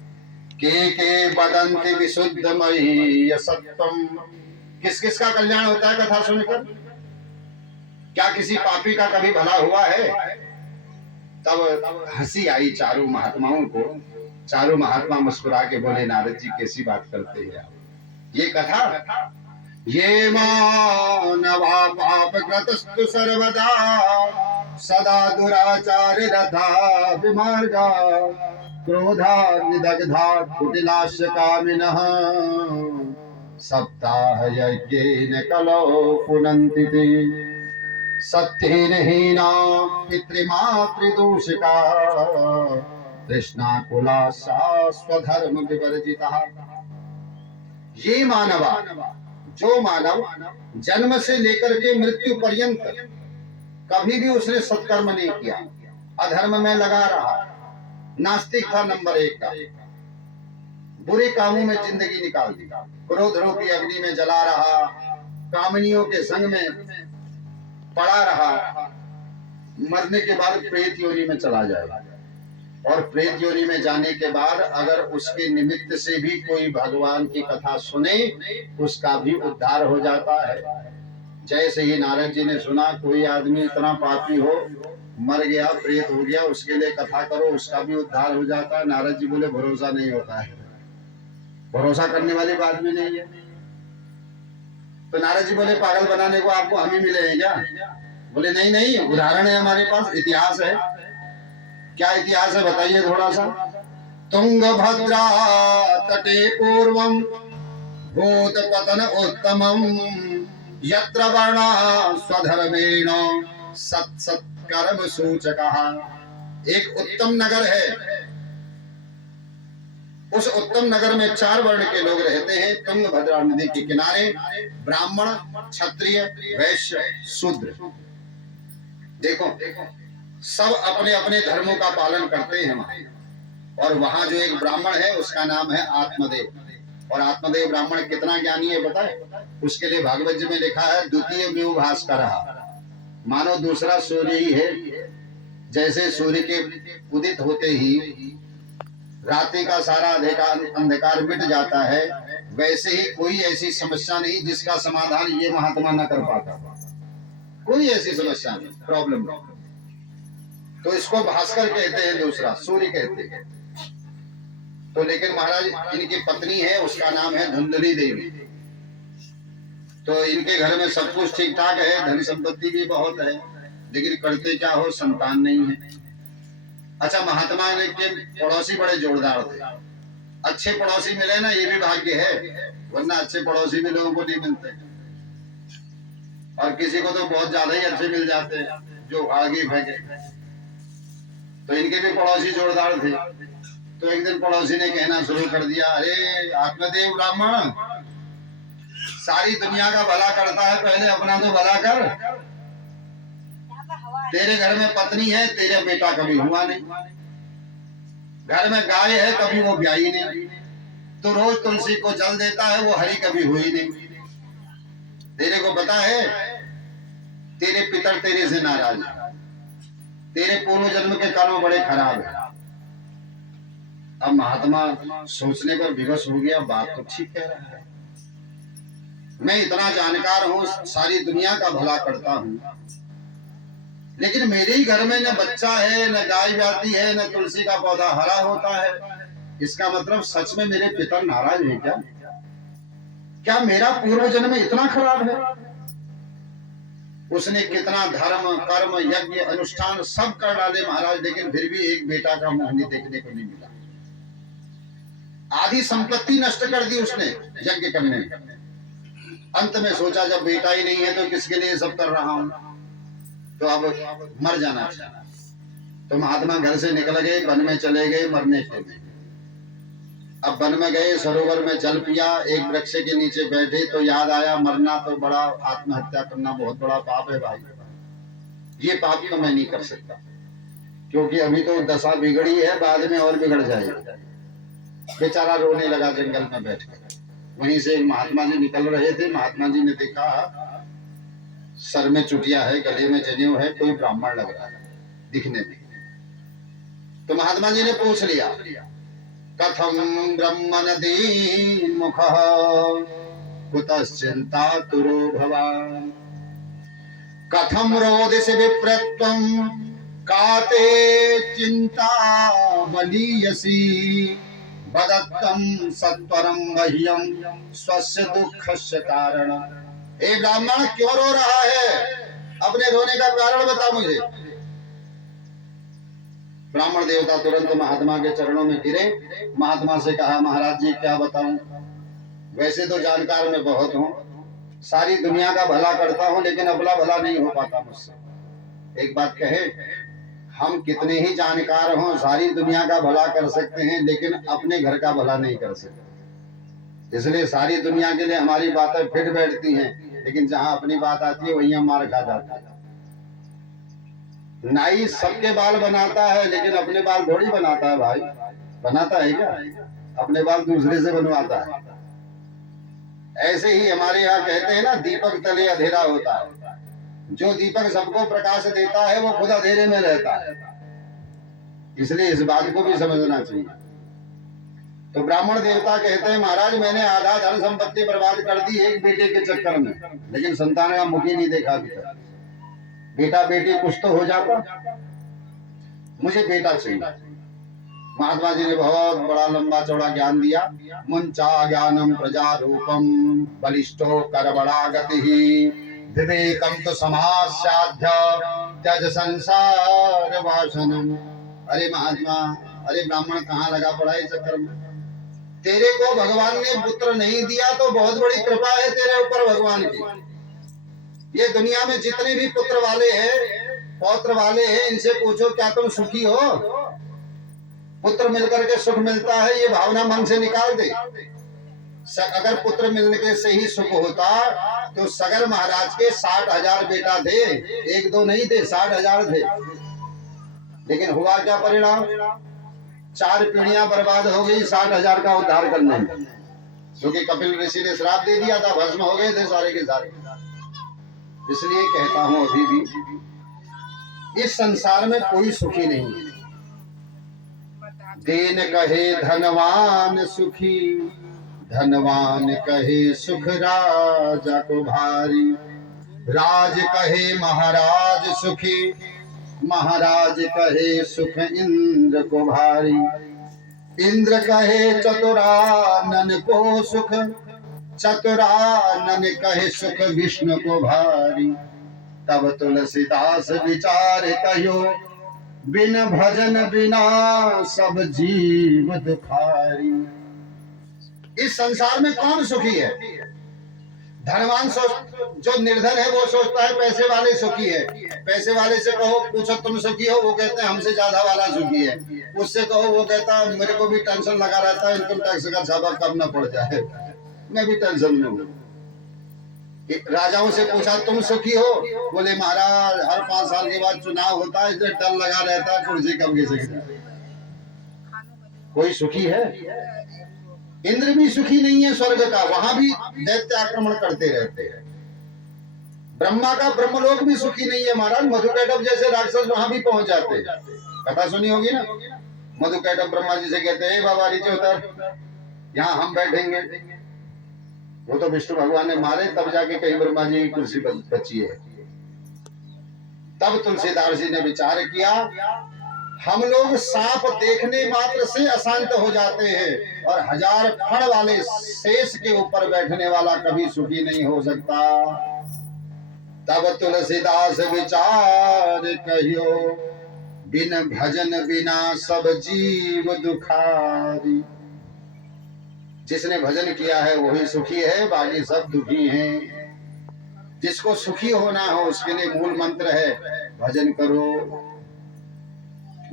के बदंति विशुद्धमयी सत्यम, किस किस का कल्याण होता है कथा सुनकर? क्या किसी पापी का कभी भला हुआ है? तब हंसी आई चारों महात्माओं को। चारों महात्मा मुस्कुरा के बोले, नारद जी कैसी बात करते हैं आप? ये कथा, ये मानवा पाप कृतस्तु सर्वदा सदा दुराचार रथा विमार्गा क्रोधा निदग्धा कुटिलाश कामिनः सप्ताह यज्ञेन कलो पुनन्ति ते सत्येन हीना पितृमातृदूषिका कृष्णाकुला स्वधर्म विवर्जिता। ये मानवा, जो मानव जन्म से लेकर के मृत्यु पर्यंत कभी भी उसने सत्कर्म नहीं किया, अधर्म में लगा रहा, नास्तिक था नंबर 1 का, बुरे कामों में जिंदगी निकाल दी, क्रोध रूपी अग्नि में जला रहा, कामनियों के संग में पड़ा रहा, मरने के बाद प्रेत योनि में चला जाएगा, और प्रेत योनि में जाने के बाद अगर उसके निमित्त से भी कोई भगवान की कथा सुने उसका भी उद्धार हो जाता है। जैसे ही नारद जी ने सुना कोई आदमी इतना पापी हो, मर गया, प्रेत हो गया, उसके लिए कथा करो, उसका भी उद्धार हो जाता है। नारद जी बोले, भरोसा नहीं होता है, भरोसा करने वाली बात भी नहीं है। तो नारद जी बोले, पागल बनाने को आपको हम ही मिले हैं क्या? बोले नहीं नहीं, उदाहरण है हमारे पास, इतिहास है। क्या इतिहास है बताइए थोड़ा सा। तुंगभद्रा तटे पूर्वम भूत पतन उत्तमम यत्र वर्णा स्वधर्मेण सत सत्कर्म सूचकः। एक उत्तम नगर है, उस उत्तम नगर में 4 वर्ण के लोग रहते हैं। तुंगभद्रा नदी के किनारे ब्राह्मण, क्षत्रिय, वैश्य, शूद्र। देखो सब अपने अपने धर्मों का पालन करते हैं वहां। और वहां जो एक ब्राह्मण है उसका नाम है आत्मदेव। और आत्मदेव ब्राह्मण कितना ज्ञानी है बताए? उसके लिए भागवत जी में लिखा है द्वितीय म्यू भास्कर, मानो दूसरा सूर्य ही है। जैसे सूर्य के उदित होते ही रात्रि का सारा अंधकार मिट जाता है, वैसे ही कोई ऐसी समस्या नहीं जिसका समाधान ये महात्मा न कर पाता। कोई ऐसी समस्या नहीं, प्रॉब्लम नहीं। तो इसको भास्कर कहते हैं, दूसरा सूर्य कहते हैं। तो लेकिन महाराज इनकी पत्नी है, उसका नाम है धुंधली देवी। तो इनके घर में सब कुछ ठीक ठाक है, धन संपत्ति भी बहुत है, लेकिन करते क्या हो, संतान नहीं है। अच्छा, महात्मा ने के पड़ोसी बड़े जोरदार थे। अच्छे पड़ोसी मिले ना, ये भी भाग्य है, वरना अच्छे पड़ोसी भी लोगों को नहीं मिलते। और किसी को तो बहुत ज्यादा ही अच्छे मिल जाते हैं जो आगे फेंके। तो इनके भी पड़ोसी जोरदार थे। तो एक दिन पड़ोसी ने कहना शुरू कर दिया, अरे आत्मदेव ब्राह्मण, सारी दुनिया का भला करता है, पहले अपना तो भला कर। तेरे घर में पत्नी है, तेरे बेटा कभी हुआ नहीं। घर में गाय है, कभी वो ब्याई नहीं। तो रोज तुलसी को जल देता है, वो हरी कभी हुई नहीं। तेरे को पता है तेरे पितर तेरे से नाराज है, तेरे पूर्व जन्म के कर्म बड़े खराब है। अब महात्मा सोचने पर विवश हो गया, बात तो ठीक कह रहा है। मैं इतना जानकार हूँ, सारी दुनिया का भला करता हूँ, लेकिन मेरे ही घर में न बच्चा है, न गाय ब्याती है, न तुलसी का पौधा हरा होता है। इसका मतलब सच में मेरे पिता नाराज है क्या? क्या मेरा पूर्व जन्म इतना खराब है? उसने कितना धर्म, कर्म, यज्ञ, अनुष्ठान सब कर डाले महाराज, लेकिन फिर भी एक बेटा का मुंह नहीं देखने को नहीं मिला। आधी संपत्ति नष्ट कर दी उसने यज्ञ करने में। अंत में सोचा जब बेटा ही नहीं है तो किसके लिए सब कर रहा हूं, तो अब मर जाना चाहिए। तो महात्मा घर से निकल गए, वन में चले गए मरने के लिए। अब वन में गए, सरोवर में जल पिया, एक वृक्ष के नीचे बैठे तो याद आया, मरना तो बड़ा, आत्महत्या करना बहुत बड़ा पाप है भाई। ये पाप तो मैं नहीं कर सकता, क्योंकि अभी तो दशा बिगड़ी है, बाद में और बिगड़ जाएगी। बेचारा रोने लगा जंगल में बैठकर। वहीं से महात्मा जी निकल रहे थे। महात्मा जी ने देखा सर में चुटिया है, गले में जनेऊ है, कोई ब्राह्मण लग रहा है दिखने में। तो महात्मा जी ने पूछ लिया, कथम ब्रह्मणदीन मुखः कुतश्चिंता तुरो भवान्, कथम रोदिसि विप्रत्वं काते चिंता बलीयसी, वदत्तं सत्वरं मह्यं स्वस्य दुःखस्य कारण। ए ब्राह्मण क्यों रो रहा है? अपने रोने का कारण बता मुझे। ब्राह्मण देवता तुरंत महात्मा के चरणों में गिरे। महात्मा से कहा, महाराज जी क्या बताऊं, वैसे तो जानकार मैं बहुत हूं, सारी दुनिया का भला करता हूं, लेकिन अपना भला नहीं हो पाता मुझसे। एक बात कहे, हम कितने ही जानकार हों, सारी दुनिया का भला कर सकते हैं, लेकिन अपने घर का भला नहीं कर सकते। इसलिए सारी दुनिया के लिए हमारी बातें फिट बैठती हैं, लेकिन जहां अपनी बात आती है वहीं हम मार खा जाते हैं। नाई सबके बाल बनाता है, लेकिन अपने बाल थोड़ी बनाता है भाई। बनाता है क्या? अपने बाल दूसरे से बनवाता है। ऐसे ही हमारे यहाँ कहते हैं ना, दीपक तले अंधेरा होता है। जो दीपक सबको प्रकाश देता है वो खुद अंधेरे में रहता है। इसलिए इस बात को भी समझना चाहिए। तो ब्राह्मण देवता कहते हैं, महाराज मैंने आधा धन संपत्ति बर्बाद कर दी एक बेटे के चक्कर में, लेकिन संतान का मुख ही नहीं देखा अभी तक। बेटा बेटी कुछ तो हो जाता, मुझे बेटा चाहिए। महात्मा जी ने बहुत बड़ा लंबा चौड़ा ज्ञान दिया। मुंचा ज्ञानम प्रजा रूपम बलिष्ठो करबड़ा गति, विवेकम तो समास्याध्य त्यज संसार वासनम। अरे महात्मा, अरे ब्राह्मण कहाँ लगा पड़ा इस चक्कर में? तेरे को भगवान ने पुत्र नहीं दिया तो बहुत बड़ी कृपा है तेरे ऊपर भगवान की। ये दुनिया में जितने भी पुत्र वाले हैं, पौत्र वाले हैं, इनसे पूछो क्या तुम सुखी हो? पुत्र मिलकर के सुख मिलता है, ये भावना मन से निकाल दे। अगर पुत्र मिलने के से ही सुख होता तो सगर महाराज के 60,000 बेटा थे, एक दो नहीं थे, 60,000 थे। लेकिन हुआ क्या परिणाम? 4 पीढ़ियां बर्बाद हो गई 60,000 का उद्धार करने में, क्योंकि कपिल ऋषि ने श्राप दे दिया था, भस्म हो गए थे सारे के सारे। इसलिए कहता हूं अभी भी इस संसार में कोई सुखी नहीं है। दीन कहे धनवान सुखी, धनवान कहे सुख राजा को भारी। राज कहे महाराज सुखी, महाराज कहे सुख इंद्र को भारी। इंद्र कहे चतुरानन को सुख, चतुरानन कहे सुख विष्णु को भारी। तब तुलसीदास विचार कहो, बिन भजन बिना सब जीव दुखारी। इस संसार में कौन सुखी है? धनवान जो निर्धन है वो सोचता है पैसे वाले सुखी है। पैसे वाले से कहो पूछो तुम सुखी हो, वो कहते हैं हमसे ज्यादा वाला सुखी है। उससे कहो, वो कहता है मेरे को भी टेंशन लगा रहता है, इनकम टैक्स का छापा करना पड़ जाए, मैं भी टेंशन में हूँ। राजाओं से पूछा तुम सुखी हो? बोले महाराज हर 5 साल के बाद चुनाव होता है, इसलिए डर लगा रहता है कुर्सी कब की सकती। कोई सुखी है? इंद्र भी सुखी नहीं है स्वर्ग का, वहां भी दैत्य आक्रमण करते रहते हैं। ब्रह्मा का ब्रह्मलोक भी सुखी नहीं है महाराज, मधुकैटभ जैसे राक्षस वहां भी पहुंच जाते हैं। कथा सुनी होगी ना, मधुकैटभ ब्रह्मा जी से कहते हैं बाबा नीचे उतर, यहाँ हम बैठेंगे। वो तो विष्णु भगवान ने मारे, तब जाके कहीं ब्रह्मा जी की कुर्सी बची है। तब तुलसीदास जी ने विचार किया, हम लोग सांप देखने मात्र से अशांत हो जाते हैं, और 1000 फण वाले शेष के ऊपर बैठने वाला कभी सुखी नहीं हो सकता। तब तुलसीदास विचार कहियो, बिन भजन बिना सब जीव दुखारी। जिसने भजन किया है वही सुखी है, बाकी सब दुखी हैं। जिसको सुखी होना हो उसके लिए मूल मंत्र है भजन करो,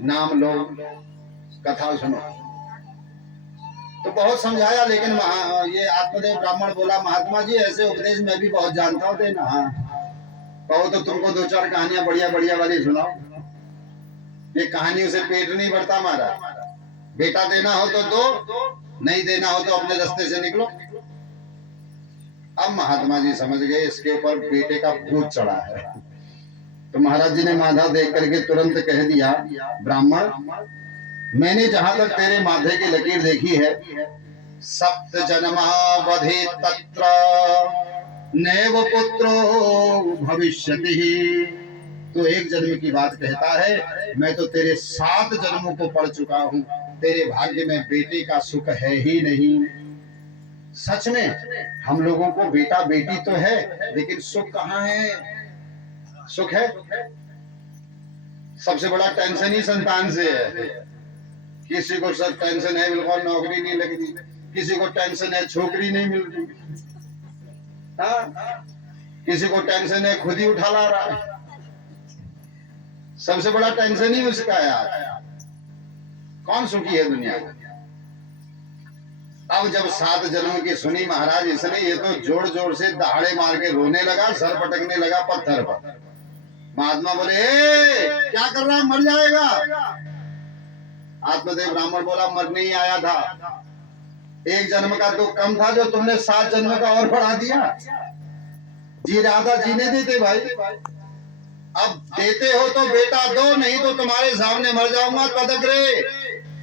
नाम लो, कथा सुनो। तो बहुत समझाया, लेकिन ये आत्मदेव ब्राह्मण बोला महात्मा जी ऐसे उपदेश मैं भी बहुत जानता हूँ देना। हाँ कहो तो तुमको 2-4 कहानियां बढ़िया बढ़िया वाली सुनाओ। ये कहानियों से पेट नहीं भरता हमारा। बेटा देना हो तो दो, नहीं देना हो तो अपने रास्ते से निकलो। अब महात्मा जी समझ गए इसके ऊपर बेटे का भूत चढ़ा है। तो महाराज जी ने माथा देख करके तुरंत कह दिया, ब्राह्मण मैंने जहां तक तेरे माथे की लकीर देखी है, 7 जन्मावधि तत्र नैव पुत्रो भविष्यति। तो 1 जन्म की बात कहता है, मैं तो तेरे 7 जन्मों को पढ़ चुका हूं, तेरे भाग्य में बेटे का सुख है ही नहीं। सच में हम लोगों को बेटा बेटी तो है, लेकिन सुख कहाँ है? सुख है, सबसे बड़ा टेंशन ही संतान से है। किसी को सब टेंशन है बिल्कुल नौकरी नहीं लगती, किसी को टेंशन है छोकरी नहीं मिल रही, किसी को टेंशन है खुद ही उठा ला रहा है। सबसे बड़ा टेंशन ही उसका यार। कौन सुखी है दुनिया में? अब जब 7 जन्मों की सुनी महाराज इसने, ये तो जोर जोर से दहाड़े मार के रोने लगा, सर पटकने लगा पत्थर पर। महात्मा बोले क्या कर रहा है, मर जाएगा। आत्मदेव ब्राह्मण बोला मरने ही आया था, 1 जन्म का दुख कम था जो तुमने 7 जन्म का और बढ़ा दिया। जी रहा था जीने देते भाई, अब देते हो तो बेटा दो, नहीं तो तुम्हारे सामने मर जाऊंगा तदग्रे,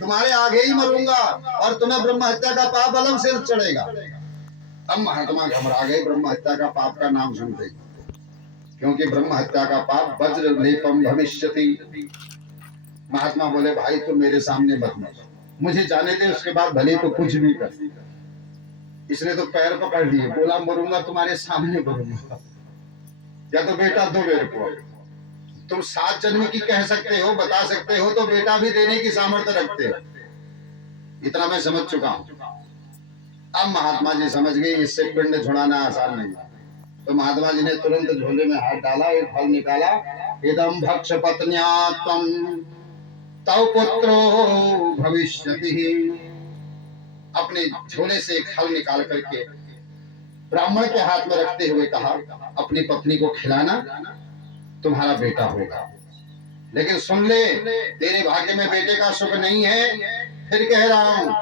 तुम्हारे आगे ही मरूंगा और तुम्हें ब्रह्म हत्या का पाप अलग से चढ़ेगा। अब महात्मा घबरा गए ब्रह्म हत्या का पाप का नाम सुनते, क्योंकि ब्रह्म हत्या का पाप वज्र लेपम भविष्यति। महात्मा बोले भाई तुम मेरे सामने मत मरो, मुझे जाने दे, उसके बाद भले तो कुछ भी कर। इसने तो पैर पकड़ लिए, बोला मरूंगा तुम्हारे सामने मरूंगा, या तो बेटा दो मेरे को। तुम 7 जन्म की कह सकते हो, बता सकते हो, तो बेटा भी देने की सामर्थ्य रखते हो, इतना मैं समझ चुका हूं। अब महात्मा जी समझ गए इससे पिंड छुड़ाना आसान नहीं। तो महात्मा जी ने तुरंत झोले में हाथ डाला, एक फल निकाला, इदम भक्ष पत्न्यात्म तव पुत्रो भविष्यति। अपने झोले से एक फल निकाल करके ब्राह्मण के हाथ में रखते हुए कहा, अपनी पत्नी को खिलाना, तुम्हारा बेटा होगा। लेकिन सुन ले, तेरे भाग्य में बेटे का सुख नहीं है, फिर कह रहा हूं।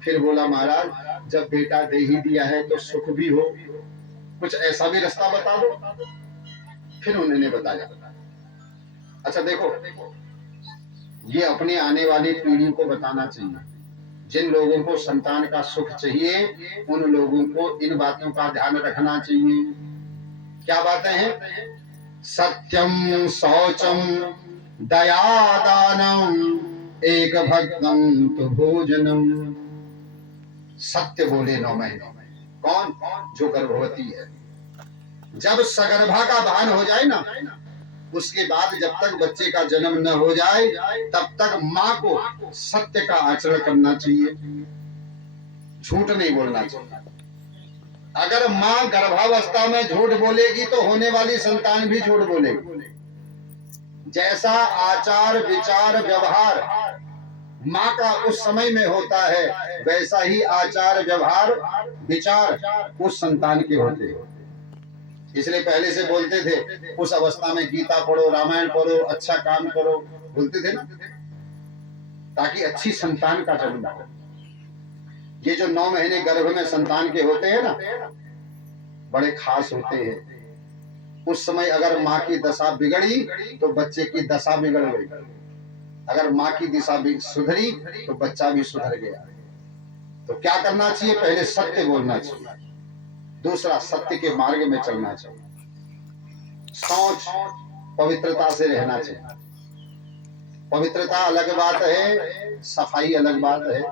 फिर बोला, महाराज जब बेटा दे ही दिया है तो सुख भी हो, कुछ ऐसा भी रास्ता बता दो। फिर उन्होंने बताया, अच्छा देखो, ये अपने आने वाली पीढ़ी को बताना चाहिए। जिन लोगों को संतान का सुख चाहिए, उन लोगों को इन बातों का ध्यान रखना चाहिए। क्या बातें हैं? सत्यम शौचम दया दानम एक भक्तम तो भोजनम। सत्य बोले 9 महीनों में। कौन? जो गर्भवती है। जब सगर्भा का भान हो जाए ना, उसके बाद जब तक बच्चे का जन्म न हो जाए, तब तक माँ को सत्य का आचरण करना चाहिए, झूठ नहीं बोलना चाहिए। अगर माँ गर्भावस्था में झूठ बोलेगी तो होने वाली संतान भी झूठ बोलेगी। जैसा आचार विचार व्यवहार माँ का उस समय में होता है, वैसा ही आचार व्यवहार विचार उस संतान के होते हैं। इसलिए पहले से बोलते थे, उस अवस्था में गीता पढ़ो, रामायण पढ़ो, अच्छा काम करो, बोलते थे ना, ताकि अच्छी संतान का जन्म हो। ये जो 9 महीने गर्भ में संतान के होते हैं ना, बड़े खास होते हैं। उस समय अगर माँ की दशा बिगड़ी तो बच्चे की दशा बिगड़ गई, अगर माँ की दिशा भी सुधरी तो बच्चा भी सुधर गया। तो क्या करना चाहिए? पहले सत्य बोलना चाहिए, दूसरा सत्य के मार्ग में चलना चाहिए, सोच पवित्रता से रहना चाहिए। पवित्रता अलग बात है, सफाई अलग बात है।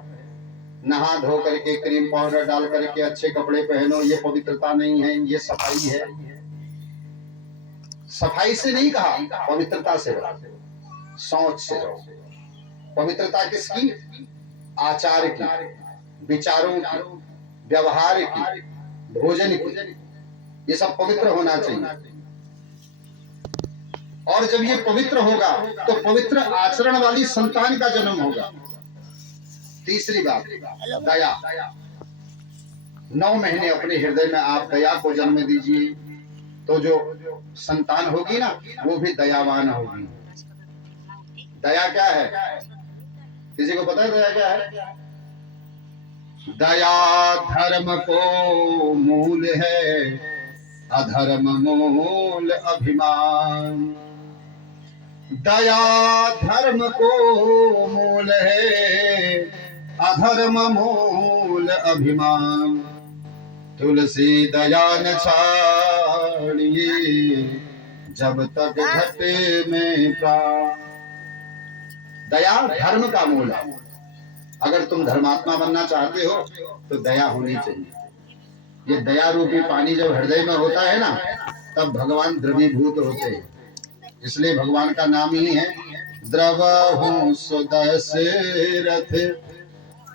नहा धो करके क्रीम पाउडर डाल करके अच्छे कपड़े पहनो, ये पवित्रता नहीं है, ये सफाई है। सफाई से नहीं कहा, पवित्रता से रहो, सोच से रहो। पवित्रता किसकी? आचार की, विचारों की, व्यवहार की, भोजन की, ये सब पवित्र होना चाहिए। और जब ये पवित्र होगा तो पवित्र आचरण वाली संतान का जन्म होगा। तीसरी बात, दया। 9 महीने अपने हृदय में आप दया को जन्म दीजिए, तो जो संतान होगी ना, वो भी दयावान होगी। दया क्या है? किसी को पता है दया क्या है? दया धर्म को मूल है, अधर्म मूल अभिमान। दया धर्म को मूल है, अधर्म मूल अभिमान। तुलसी दया न छाड़िए, जब तक घटे में प्राण। दया धर्म का मूल है। अगर तुम धर्मात्मा बनना चाहते हो तो दया होनी चाहिए। ये दया रूपी पानी जब हृदय में होता है ना, तब भगवान द्रवीभूत होते हैं। इसलिए भगवान का नाम ही है द्रवहु सुदशरथ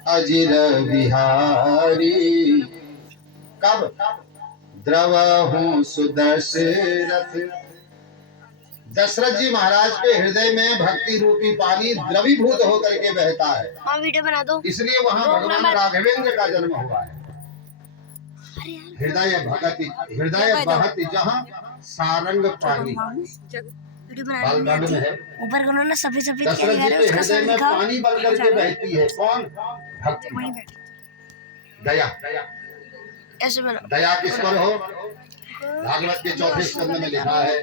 अजिर बिहारी। कब? द्रवहु सुदशरथ। दशरथ जी महाराज के हृदय में भक्ति रूपी पानी द्रवीभूत होकर के बहता है। वीडियो बना दो। इसलिए वहां भगवान राघवेंद्र का जन्म हुआ है। हृदय भगति, हृदय बहति जहाँ सारंग पानी। बालकांड में है, ऊपर करो ना, सफेद सफेद दशरथ जी के हृदय में पानी बन करके बहती है। कौन? भक्ति, दया। ऐसे बना। दया किस पर हो? भागवत के 4थे स्कंद में लिखा है,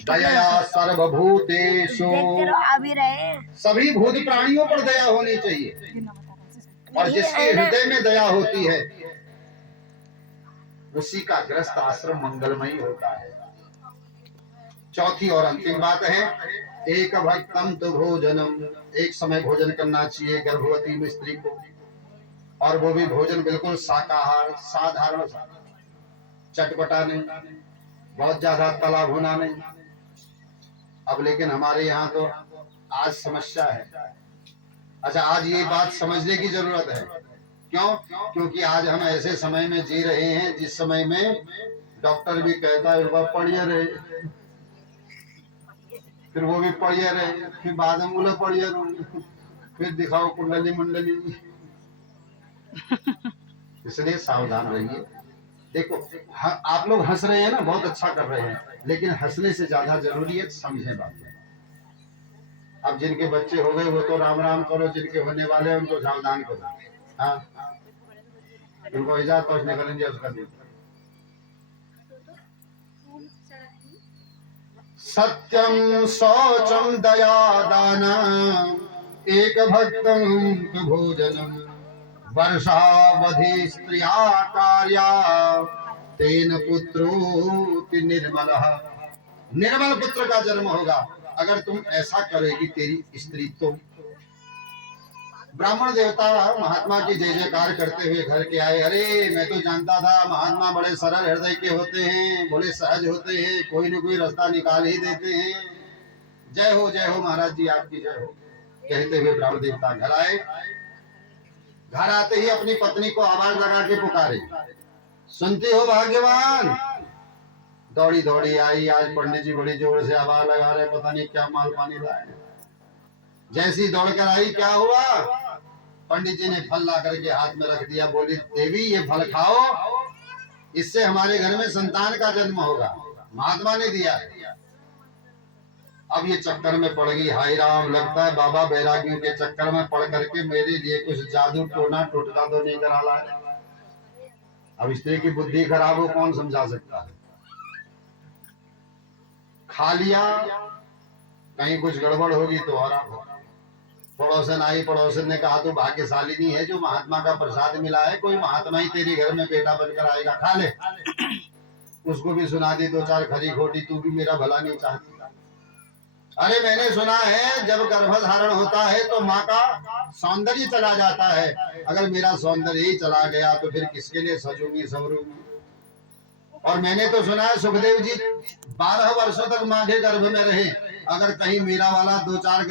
दया सर्वभूतेषु। सभी भूत प्राणियों पर दया होनी चाहिए। और जिसके हृदय में दया होती है, उसी का गृहस्थ आश्रम मंगलमयी होता है। चौथी और अंतिम बात है, एक भक्तम तो भोजनम। एक समय भोजन करना चाहिए गर्भवती स्त्री को, और वो भी भोजन बिल्कुल शाकाहार, साधारण, चटपटा नहीं, बहुत ज्यादा तला भुना नहीं। अब लेकिन हमारे यहाँ तो आज समस्या है। अच्छा, आज ये बात समझने की जरूरत है। क्यों? क्योंकि आज हम ऐसे समय में जी रहे हैं जिस समय में डॉक्टर भी कहता है पढ़िए रहे। फिर वो भी पढ़िया रहे, फिर बाद में बोले पढ़िया रहो, फिर दिखाओ कुंडली मंडली। इसलिए सावधान रहिए। देखो आप लोग हंस रहे हैं ना, बहुत अच्छा कर रहे हैं, लेकिन हंसने से ज्यादा जरूरी है समझे बात। अब जिनके बच्चे हो गए वो तो राम राम करो, जिनके होने वाले हैं उनको सावधान करो। हाँ, उनको इजाजत तो निकलेंगे उसका दिन। सत्यम शौचम दया दानम एक भक्तम भोजनम वर्षावधि स्त्रिया कार्या तेन पुत्रोति निर्मल। निर्मल पुत्र का जन्म होगा अगर तुम ऐसा करेगी तेरी स्त्री तो। ब्राह्मण देवता महात्मा की जय जयकार करते हुए घर के आए। अरे मैं तो जानता था महात्मा बड़े सरल हृदय के होते हैं, बड़े सहज होते हैं, कोई न कोई रास्ता निकाल ही देते हैं। जय हो महाराज जी, आपकी जय हो। कहते हुए ब्राह्मण देवता घर आए। घर आते ही अपनी पत्नी को आवाज लगा के पुकारे, सुनती हो भाग्यवान? दौड़ी दौड़ी आई। आज पंडित जी बड़ी जोर से आवाज लगा रहे, पता नहीं क्या माल पानी लाए। जैसी दौड़कर आई, क्या हुआ? पंडित जी ने फल ला करके हाथ में रख दिया। बोली, देवी ये फल खाओ, इससे हमारे घर में संतान का जन्म होगा, महात्मा ने दिया है। अब ये चक्कर में पड़ गई। हाय राम, लगता है बाबा बैरागियों के चक्कर में पड़ करके मेरे लिए कुछ जादू टोना टोटका तो नहीं करा लाए। अब स्त्री की बुद्धि खराब हो, कौन समझा सकता है। खा लिया, कहीं कुछ गड़बड़ होगी तो आराम होगा। पड़ोसन आई, पड़ोसन ने कहा तू भाग्यशाली नहीं है, जो महात्मा का प्रसाद मिला है, कोई महात्मा ही तेरे घर में बेटा बनकर आएगा, खा ले। उसको भी सुना दी दो चार खरी खोटी, तू भी मेरा भला नहीं चाहती। अरे मैंने सुना है जब गर्भधारण होता है तो माँ का सौंदर्य चला जाता है, अगर मेरा सौंदर्य ही चला गया तो फिर किसके लिए सजूंगी संवरूंगी। और मैंने तो सुना है सुखदेव जी 12 वर्षों तक माँ के गर्भ में रहे, अगर कहीं मेरा वाला 2-4